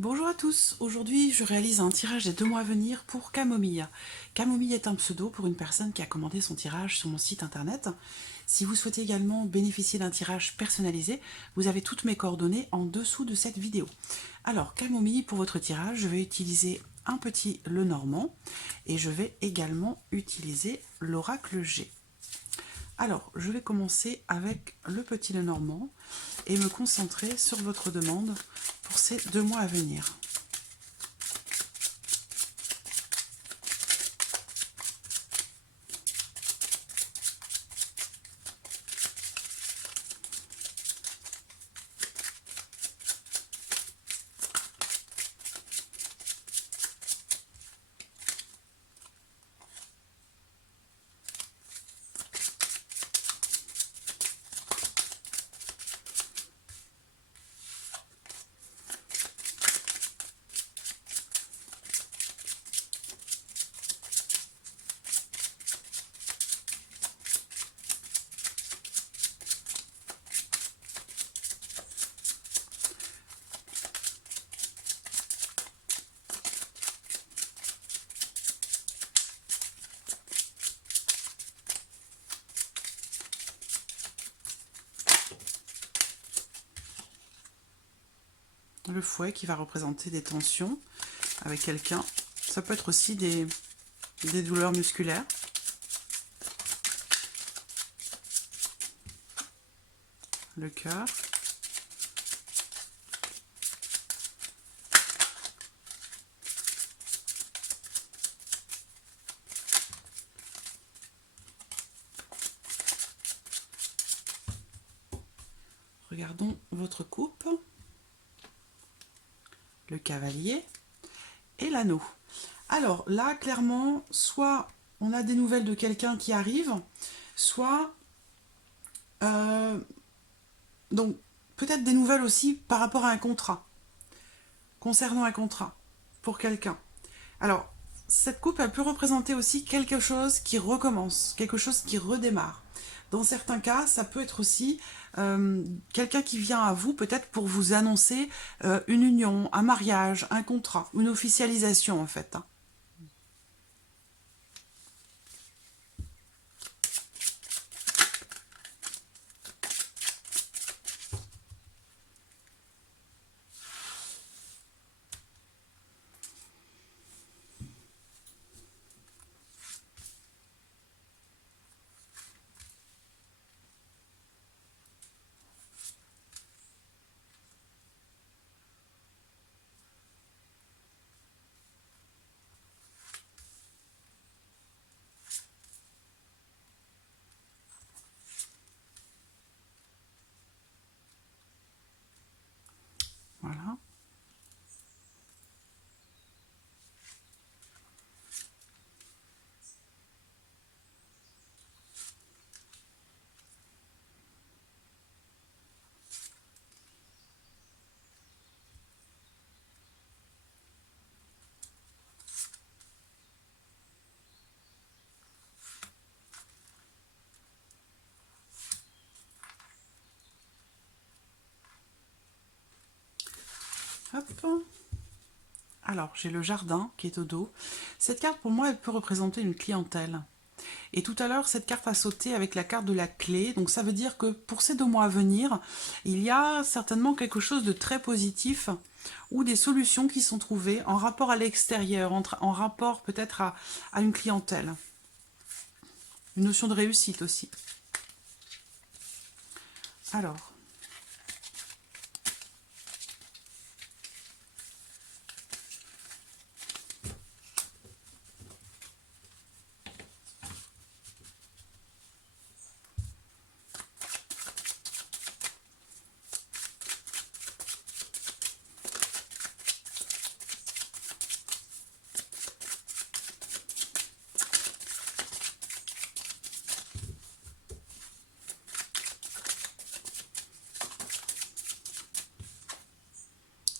Bonjour à tous, aujourd'hui je réalise un tirage des 2 mois à venir pour Camomille. Camomille est un pseudo pour une personne qui a commandé son tirage sur mon site internet. Si vous souhaitez également bénéficier d'un tirage personnalisé, vous avez toutes mes coordonnées en dessous de cette vidéo. Alors Camomille, pour votre tirage, je vais utiliser un petit Lenormand et je vais également utiliser l'oracle G. Alors, je vais commencer avec le petit Lenormand et me concentrer sur votre demande pour ces 2 mois à venir. Le fouet qui va représenter des tensions avec quelqu'un. Ça peut être aussi des douleurs musculaires. Le cœur. Regardons votre coupe. Le cavalier et l'anneau. Alors là, clairement, soit on a des nouvelles de quelqu'un qui arrive, soit donc peut-être des nouvelles aussi par rapport à un contrat, concernant un contrat pour quelqu'un. Alors, cette coupe, elle peut représenter aussi quelque chose qui recommence, quelque chose qui redémarre. Dans certains cas, ça peut être aussi quelqu'un qui vient à vous peut-être pour vous annoncer une union, un mariage, un contrat, une officialisation en fait. Voilà. Hop. Alors, j'ai le jardin qui est au dos. Cette carte, pour moi, elle peut représenter une clientèle. Et tout à l'heure, cette carte a sauté avec la carte de la clé. Donc, ça veut dire que pour ces 2 mois à venir, il y a certainement quelque chose de très positif ou des solutions qui sont trouvées en rapport à l'extérieur, en rapport peut-être à une clientèle. Une notion de réussite aussi. Alors,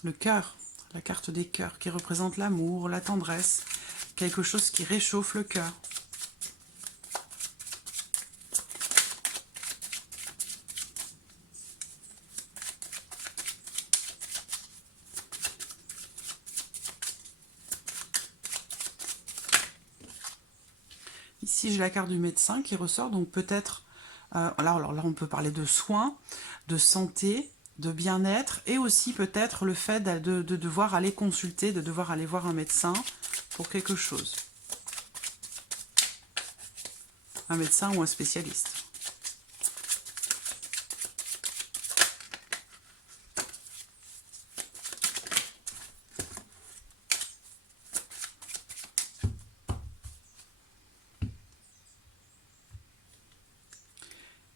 le cœur, la carte des cœurs qui représente l'amour, la tendresse, quelque chose qui réchauffe le cœur. Ici, j'ai la carte du médecin qui ressort, donc peut-être, alors là, on peut parler de soins, de santé, de bien-être, et aussi peut-être le fait de devoir aller consulter, de devoir aller voir un médecin pour quelque chose. Un médecin ou un spécialiste.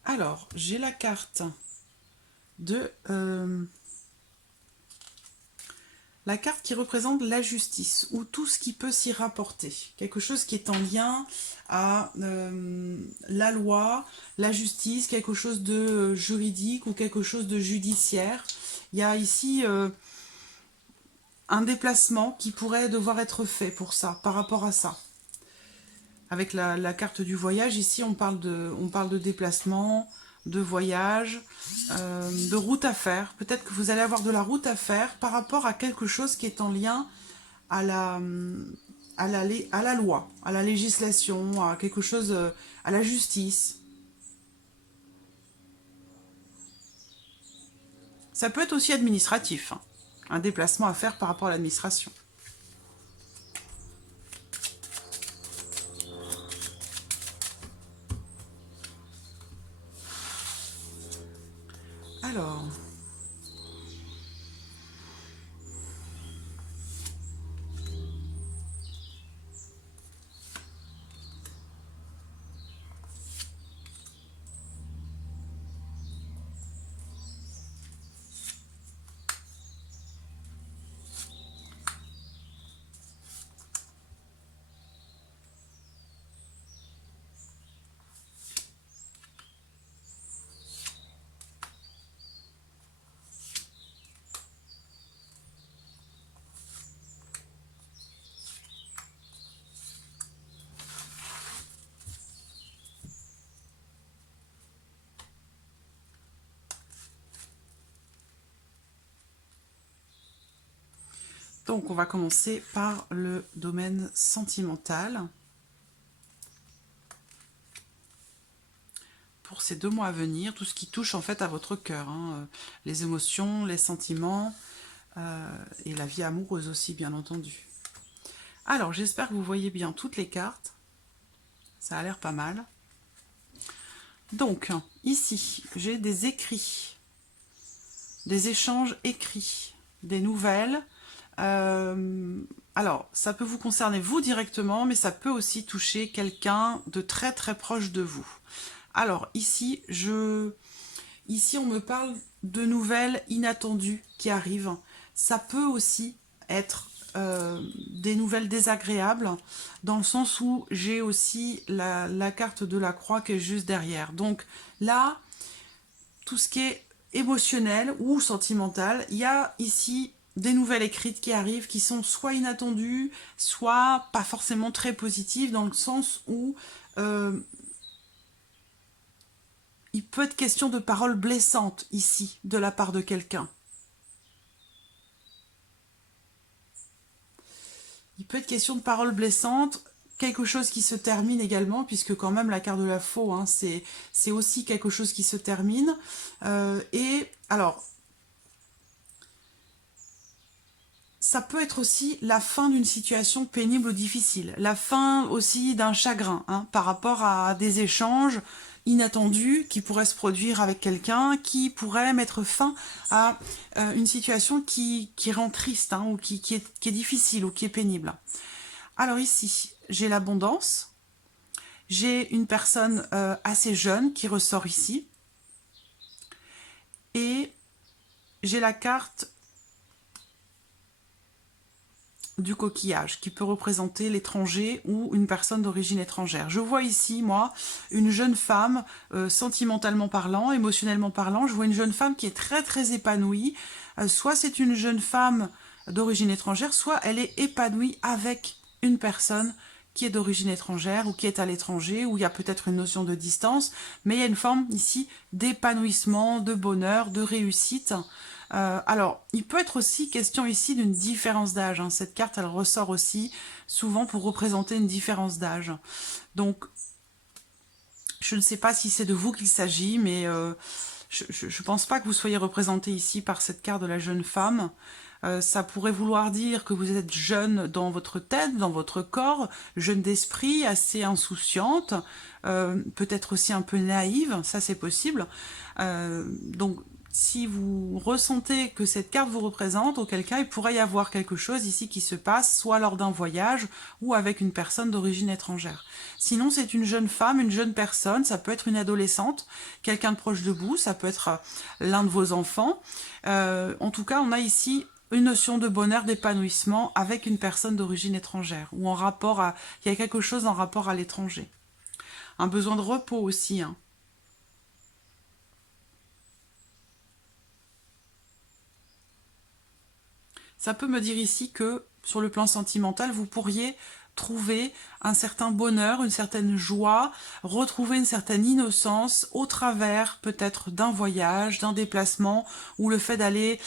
Alors, j'ai la carte de... la carte qui représente la justice, ou tout ce qui peut s'y rapporter. Quelque chose qui est en lien à la loi, la justice, quelque chose de juridique ou quelque chose de judiciaire. Il y a ici un déplacement qui pourrait devoir être fait pour ça, par rapport à ça. Avec la carte du voyage, ici on parle de déplacement, de voyage, de route à faire. Peut-être que vous allez avoir de la route à faire par rapport à quelque chose qui est en lien à la loi, à la législation, à quelque chose, à la justice. Ça peut être aussi administratif, hein, un déplacement à faire par rapport à l'administration. Alors... Donc, on va commencer par le domaine sentimental. Pour ces 2 mois à venir, tout ce qui touche en fait à votre cœur, hein, les émotions, les sentiments, et la vie amoureuse aussi, bien entendu. Alors, j'espère que vous voyez bien toutes les cartes. Ça a l'air pas mal. Donc, ici, j'ai des écrits, des échanges écrits, des nouvelles. Alors, ça peut vous concerner vous directement, mais ça peut aussi toucher quelqu'un de très très proche de vous. Alors, ici, on me parle de nouvelles inattendues qui arrivent. Ça peut aussi être des nouvelles désagréables, dans le sens où j'ai aussi la carte de la croix qui est juste derrière. Donc là, tout ce qui est émotionnel ou sentimental, il y a ici des nouvelles écrites qui arrivent, qui sont soit inattendues, soit pas forcément très positives, dans le sens où il peut être question de paroles blessantes ici, de la part de quelqu'un. Il peut être question de paroles blessantes, quelque chose qui se termine également, puisque quand même la carte de la faux, hein, c'est aussi quelque chose qui se termine. Et alors, ça peut être aussi la fin d'une situation pénible ou difficile, la fin aussi d'un chagrin, hein, par rapport à des échanges inattendus qui pourraient se produire avec quelqu'un, qui pourrait mettre fin à une situation qui rend triste, hein, ou qui est difficile ou qui est pénible. Alors ici, j'ai l'abondance, j'ai une personne assez jeune qui ressort ici, et j'ai la carte du coquillage, qui peut représenter l'étranger ou une personne d'origine étrangère. Je vois ici, moi, une jeune femme, sentimentalement parlant, émotionnellement parlant, je vois une jeune femme qui est très très épanouie. Soit c'est une jeune femme d'origine étrangère, soit elle est épanouie avec une personne qui est d'origine étrangère ou qui est à l'étranger, où il y a peut-être une notion de distance, mais il y a une forme ici d'épanouissement, de bonheur, de réussite. Alors, il peut être aussi question ici d'une différence d'âge, hein. Cette carte, elle ressort aussi souvent pour représenter une différence d'âge. Donc, je ne sais pas si c'est de vous qu'il s'agit, mais je ne pense pas que vous soyez représenté ici par cette carte de la jeune femme. Ça pourrait vouloir dire que vous êtes jeune dans votre tête, dans votre corps, jeune d'esprit, assez insouciante, peut-être aussi un peu naïve, ça c'est possible. Donc si vous ressentez que cette carte vous représente, auquel cas il pourrait y avoir quelque chose ici qui se passe, soit lors d'un voyage ou avec une personne d'origine étrangère. Sinon c'est une jeune femme, une jeune personne, ça peut être une adolescente, quelqu'un de proche de vous, ça peut être l'un de vos enfants. En tout cas, on a ici une notion de bonheur, d'épanouissement avec une personne d'origine étrangère, ou en rapport à... il y a quelque chose en rapport à l'étranger. Un besoin de repos aussi, hein. Ça peut me dire ici que, sur le plan sentimental, vous pourriez trouver un certain bonheur, une certaine joie, retrouver une certaine innocence au travers peut-être d'un voyage, d'un déplacement, ou le fait d'aller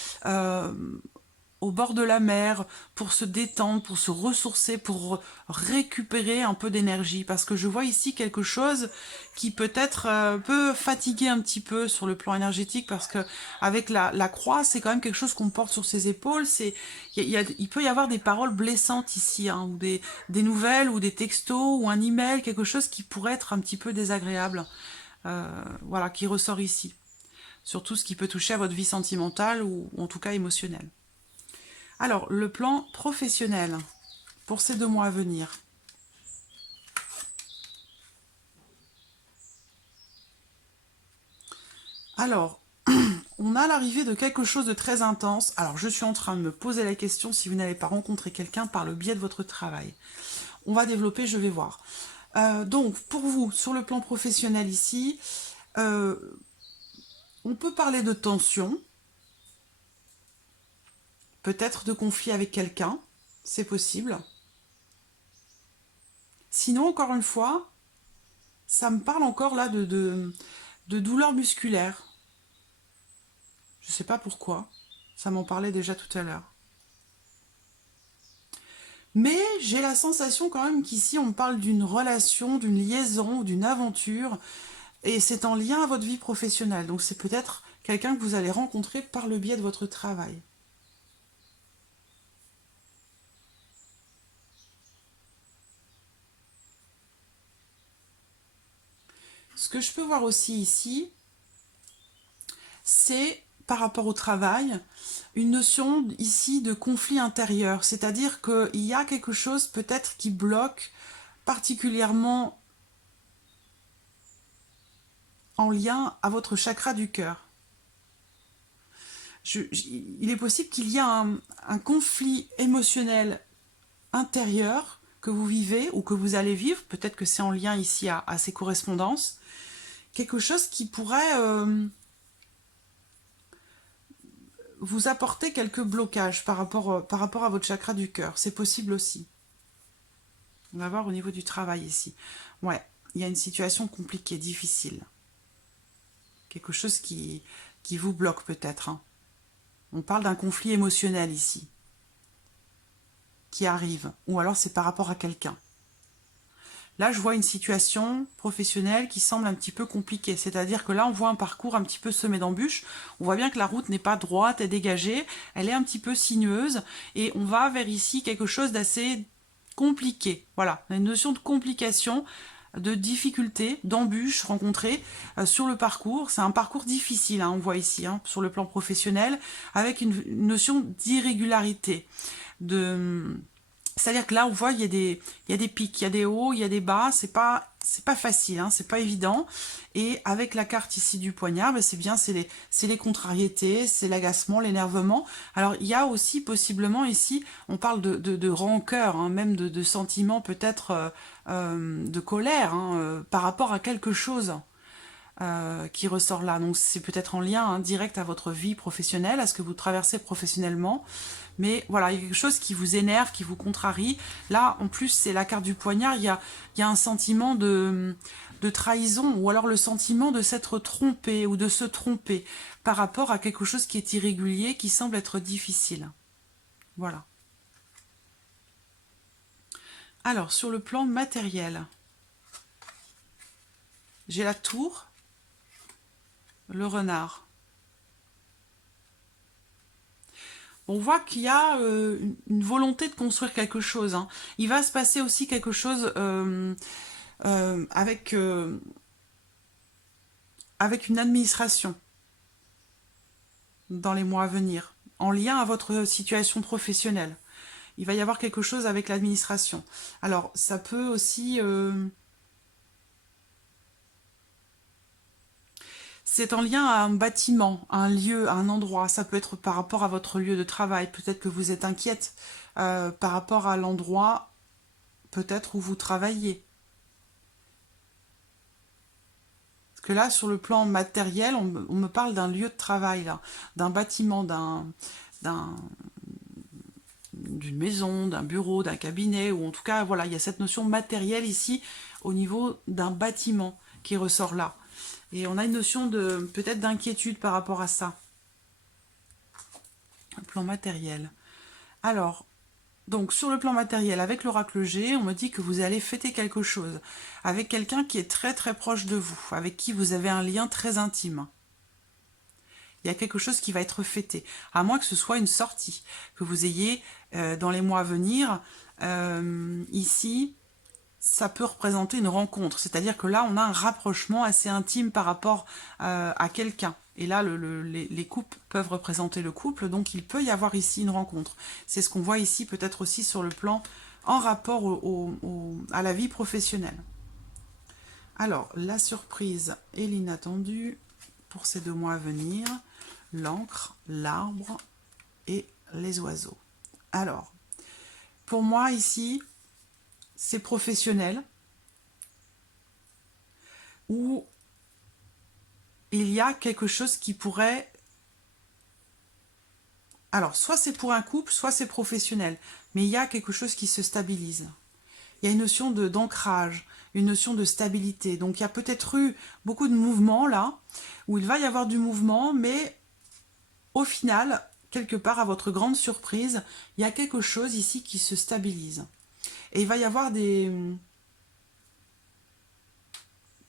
au bord de la mer pour se détendre, pour se ressourcer, pour récupérer un peu d'énergie. Parce que je vois ici quelque chose qui peut-être peut fatiguer un petit peu sur le plan énergétique, parce que avec la croix, c'est quand même quelque chose qu'on porte sur ses épaules. Il peut y avoir des paroles blessantes ici, hein, ou des nouvelles, ou des textos, ou un email, quelque chose qui pourrait être un petit peu désagréable. Voilà, qui ressort ici. Surtout ce qui peut toucher à votre vie sentimentale, ou en tout cas émotionnelle. Alors, le plan professionnel pour ces 2 mois à venir. Alors, on a l'arrivée de quelque chose de très intense. Alors, je suis en train de me poser la question si vous n'avez pas rencontré quelqu'un par le biais de votre travail. On va développer, je vais voir. Donc, pour vous, sur le plan professionnel ici, on peut parler de tension, peut-être de conflit avec quelqu'un, c'est possible. Sinon, encore une fois, ça me parle encore là de douleurs musculaires. Je ne sais pas pourquoi, ça m'en parlait déjà tout à l'heure. Mais j'ai la sensation quand même qu'ici on parle d'une relation, d'une liaison, d'une aventure, et c'est en lien à votre vie professionnelle. Donc c'est peut-être quelqu'un que vous allez rencontrer par le biais de votre travail. Ce que je peux voir aussi ici, c'est par rapport au travail, une notion ici de conflit intérieur. C'est-à-dire qu'il y a quelque chose peut-être qui bloque particulièrement en lien à votre chakra du cœur. Il est possible qu'il y ait un conflit émotionnel intérieur que vous vivez ou que vous allez vivre, peut-être que c'est en lien ici à ces correspondances, quelque chose qui pourrait vous apporter quelques blocages par rapport à votre chakra du cœur. C'est possible aussi. On va voir au niveau du travail ici. Ouais, il y a une situation compliquée, difficile. Quelque chose qui vous bloque peut-être, hein. On parle d'un conflit émotionnel ici, qui arrive, ou alors c'est par rapport à quelqu'un. Là, je vois une situation professionnelle qui semble un petit peu compliquée, c'est-à-dire que là, on voit un parcours un petit peu semé d'embûches, on voit bien que la route n'est pas droite et dégagée, elle est un petit peu sinueuse, et on va vers ici quelque chose d'assez compliqué. Voilà, on a une notion de complication, de difficultés, d'embûches rencontrées sur le parcours. C'est un parcours difficile, hein, on voit ici, hein, sur le plan professionnel, avec une notion d'irrégularité. C'est-à-dire que là, on voit, il y a des pics, il y a des hauts, il y a des bas, c'est pas facile, hein, c'est pas évident. Et avec la carte ici du poignard, ben c'est bien, c'est les contrariétés, c'est l'agacement, l'énervement. Alors, il y a aussi possiblement ici, on parle de rancœur, hein, même de sentiments peut-être de colère, hein, par rapport à quelque chose. qui ressort là. Donc c'est peut-être en lien direct à votre vie professionnelle, à ce que vous traversez professionnellement. Mais voilà, il y a quelque chose qui vous énerve, qui vous contrarie. Là, en plus, c'est la carte du poignard. Il y a un sentiment de trahison, ou alors le sentiment de s'être trompé ou de se tromper par rapport à quelque chose qui est irrégulier, qui semble être difficile. Voilà. Alors, sur le plan matériel, j'ai la tour, le renard. On voit qu'il y a une volonté de construire quelque chose. Il va se passer aussi quelque chose avec une administration dans les mois à venir, en lien à votre situation professionnelle. Il va y avoir quelque chose avec l'administration. Alors, ça peut aussi... c'est en lien à un bâtiment, à un lieu, à un endroit. Ça peut être par rapport à votre lieu de travail. Peut-être que vous êtes inquiète par rapport à l'endroit, peut-être où vous travaillez. Parce que là, sur le plan matériel, on me parle d'un lieu de travail, là, d'un bâtiment, d'une maison, d'un bureau, d'un cabinet, ou en tout cas, voilà, il y a cette notion matérielle ici au niveau d'un bâtiment qui ressort là. Et on a une notion de peut-être d'inquiétude par rapport à ça. Le plan matériel. Alors, donc sur le plan matériel, avec l'oracle G, on me dit que vous allez fêter quelque chose avec quelqu'un qui est très très proche de vous, avec qui vous avez un lien très intime. Il y a quelque chose qui va être fêté, à moins que ce soit une sortie, que vous ayez dans les mois à venir. Ici, ça peut représenter une rencontre, c'est-à-dire que là, on a un rapprochement assez intime par rapport à quelqu'un. Et là, les couples peuvent représenter le couple, donc il peut y avoir ici une rencontre. C'est ce qu'on voit ici, peut-être aussi sur le plan en rapport à la vie professionnelle. Alors, la surprise et l'inattendu pour ces 2 mois à venir, l'encre, l'arbre et les oiseaux. Alors, pour moi ici, c'est professionnel, où il y a quelque chose qui pourrait... Alors, soit c'est pour un couple, soit c'est professionnel, mais il y a quelque chose qui se stabilise. Il y a une notion d'ancrage, une notion de stabilité. Donc, il y a peut-être eu beaucoup de mouvements là, où il va y avoir du mouvement, mais au final, quelque part, à votre grande surprise, il y a quelque chose ici qui se stabilise. Et il va y avoir des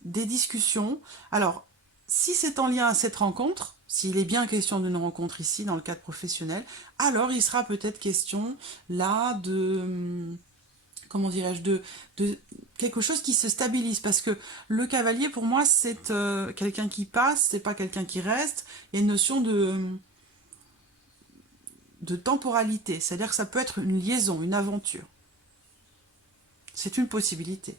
discussions. Alors, si c'est en lien à cette rencontre, s'il est bien question d'une rencontre ici, dans le cadre professionnel, alors il sera peut-être question, là, de... comment dirais-je, de quelque chose qui se stabilise. Parce que le cavalier, pour moi, c'est quelqu'un qui passe, c'est pas quelqu'un qui reste. Il y a une notion de temporalité. C'est-à-dire que ça peut être une liaison, une aventure. C'est une possibilité.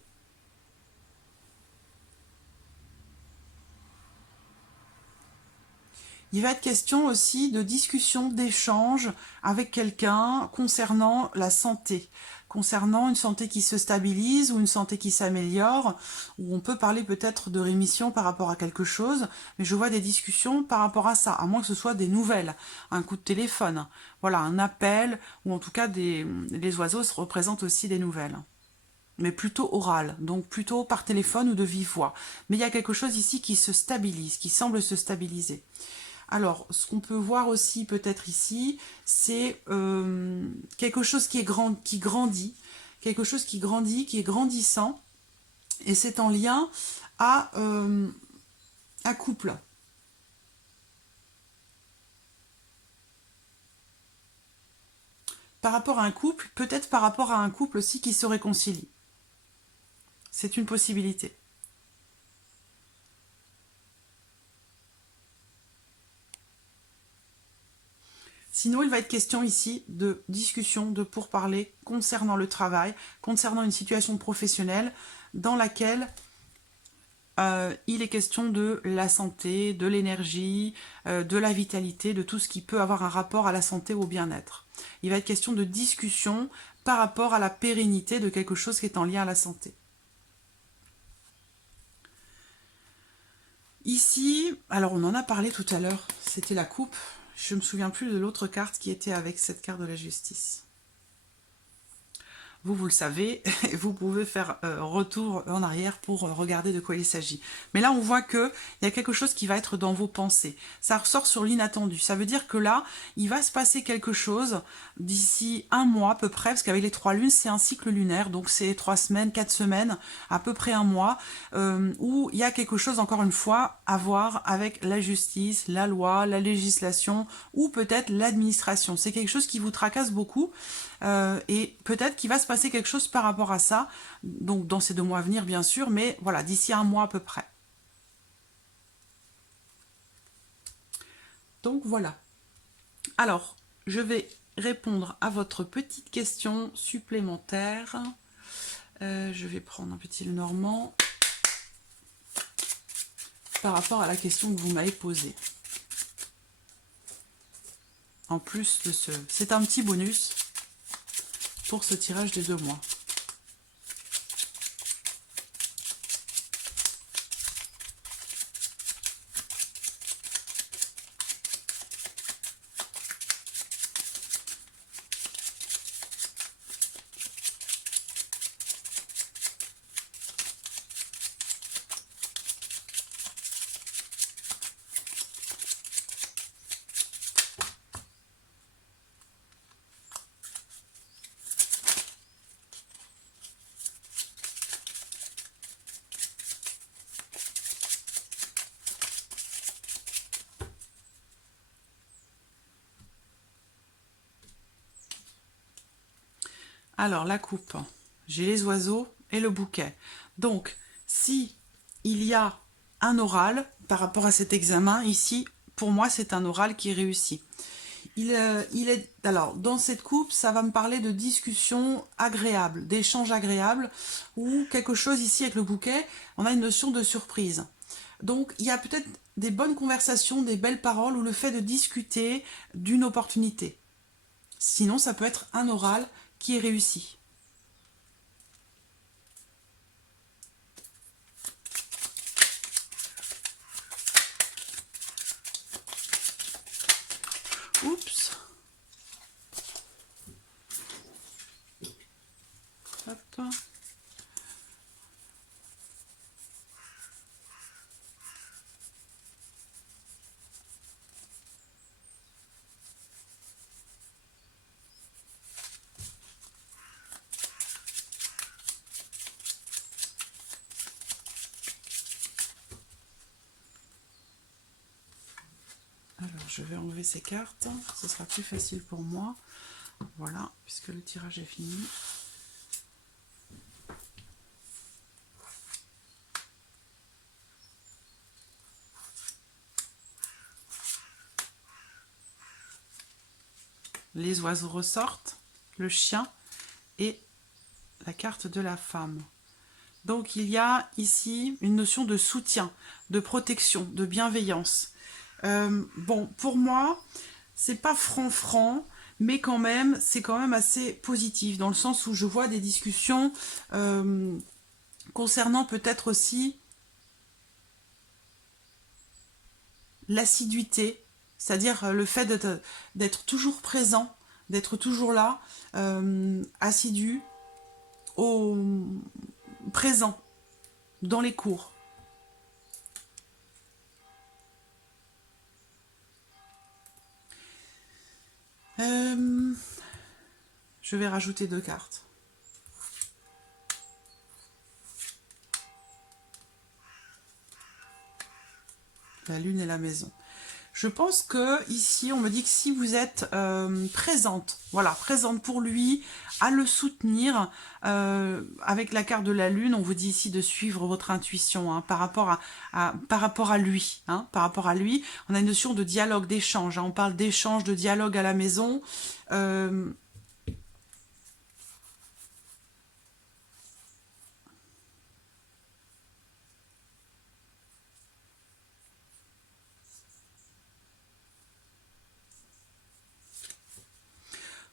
Il va être question aussi de discussion, d'échange avec quelqu'un concernant la santé, concernant une santé qui se stabilise ou une santé qui s'améliore, où on peut parler peut-être de rémission par rapport à quelque chose, mais je vois des discussions par rapport à ça, à moins que ce soit des nouvelles, un coup de téléphone, voilà, un appel, ou en tout cas les oiseaux représentent aussi des nouvelles. Mais plutôt orales, donc plutôt par téléphone ou de vive voix. Mais il y a quelque chose ici qui se stabilise, qui semble se stabiliser. Alors, ce qu'on peut voir aussi peut-être ici, c'est quelque chose qui grandit, quelque chose qui grandit, qui est grandissant, et c'est en lien à un couple. Par rapport à un couple, peut-être par rapport à un couple aussi qui se réconcilie. C'est une possibilité. Sinon, il va être question ici de discussion, de pourparlers concernant le travail, concernant une situation professionnelle dans laquelle il est question de la santé, de l'énergie, de la vitalité, de tout ce qui peut avoir un rapport à la santé ou au bien-être. Il va être question de discussion par rapport à la pérennité de quelque chose qui est en lien à la santé. Ici, alors on en a parlé tout à l'heure, c'était la coupe. Je ne me souviens plus de l'autre carte qui était avec cette carte de la justice. Vous le savez, vous pouvez faire retour en arrière pour regarder de quoi il s'agit. Mais là, on voit qu'il y a quelque chose qui va être dans vos pensées. Ça ressort sur l'inattendu. Ça veut dire que là, il va se passer quelque chose d'ici un mois à peu près, parce qu'avec les 3 lunes, c'est un cycle lunaire, donc c'est 3 semaines, 4 semaines, à peu près un mois, où il y a quelque chose, encore une fois, à voir avec la justice, la loi, la législation, ou peut-être l'administration. C'est quelque chose qui vous tracasse beaucoup, et peut-être qu'il va se passer quelque chose par rapport à ça, donc dans ces 2 mois à venir bien sûr, mais voilà, d'ici un mois à peu près. Donc voilà. Alors, je vais répondre à votre petite question supplémentaire. Je vais prendre un petit Lenormand par rapport à la question que vous m'avez posée. En plus de ce... C'est un petit bonus pour ce tirage des 2 mois. Alors, la coupe, j'ai les oiseaux et le bouquet. Donc, si il y a un oral par rapport à cet examen, ici, pour moi, c'est un oral qui réussit. Alors, dans cette coupe, ça va me parler de discussions agréables, d'échanges agréables, ou quelque chose ici avec le bouquet, on a une notion de surprise. Donc, il y a peut-être des bonnes conversations, des belles paroles, ou le fait de discuter d'une opportunité. Sinon, ça peut être un oral qui est réussi. Oups. Hop. Alors, je vais enlever ces cartes, ce sera plus facile pour moi. Voilà, puisque le tirage est fini. Les oiseaux ressortent, le chien et la carte de la femme. Donc, il y a ici une notion de soutien, de protection, de bienveillance. Bon, pour moi, c'est pas franc, mais quand même, c'est quand même assez positif, dans le sens où je vois des discussions concernant peut-être aussi l'assiduité, c'est-à-dire le fait d'être toujours présent, d'être toujours là, assidu, présent dans les cours. Je vais rajouter 2 cartes. La lune et la maison. Je pense que ici, on me dit que si vous êtes présente, voilà, présente pour lui, à le soutenir, avec la carte de la lune, on vous dit ici de suivre votre intuition, hein, par rapport à lui, hein, par rapport à lui. On a une notion de dialogue, d'échange, hein, on parle d'échange, de dialogue à la maison.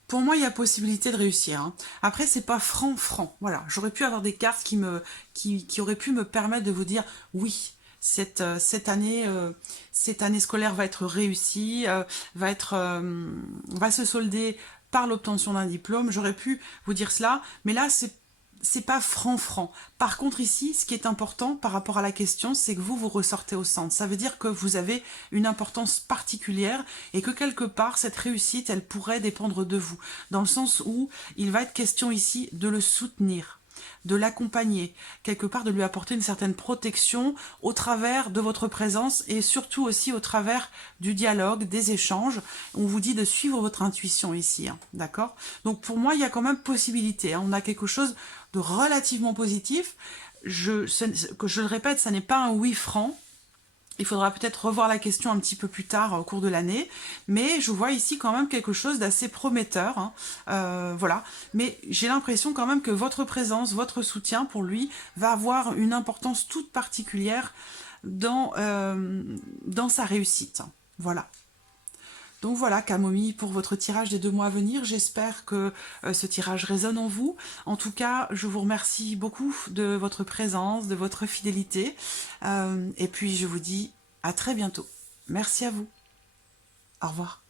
Pour moi, il y a possibilité de réussir. Hein. Après, c'est pas franc. Voilà, j'aurais pu avoir des cartes qui auraient pu me permettre de vous dire oui, cette année scolaire va être réussie, va se solder par l'obtention d'un diplôme. J'aurais pu vous dire cela, mais là, c'est pas franc. Par contre, ici, ce qui est important par rapport à la question, c'est que vous ressortez au centre. Ça veut dire que vous avez une importance particulière et que quelque part, cette réussite, elle pourrait dépendre de vous. Dans le sens où il va être question ici de le soutenir, de l'accompagner, quelque part de lui apporter une certaine protection au travers de votre présence et surtout aussi au travers du dialogue, des échanges. On vous dit de suivre votre intuition ici, hein, d'accord? Donc pour moi, il y a quand même possibilité, hein, on a quelque chose de relativement positif. Je le répète, ça n'est pas un oui franc. Il faudra peut-être revoir la question un petit peu plus tard au cours de l'année, mais je vois ici quand même quelque chose d'assez prometteur, hein. Voilà. Mais j'ai l'impression quand même que votre présence, votre soutien pour lui va avoir une importance toute particulière dans sa réussite. Voilà. Donc voilà, Camomille, pour votre tirage des 2 mois à venir. J'espère que ce tirage résonne en vous. En tout cas, je vous remercie beaucoup de votre présence, de votre fidélité. Et puis, je vous dis à très bientôt. Merci à vous. Au revoir.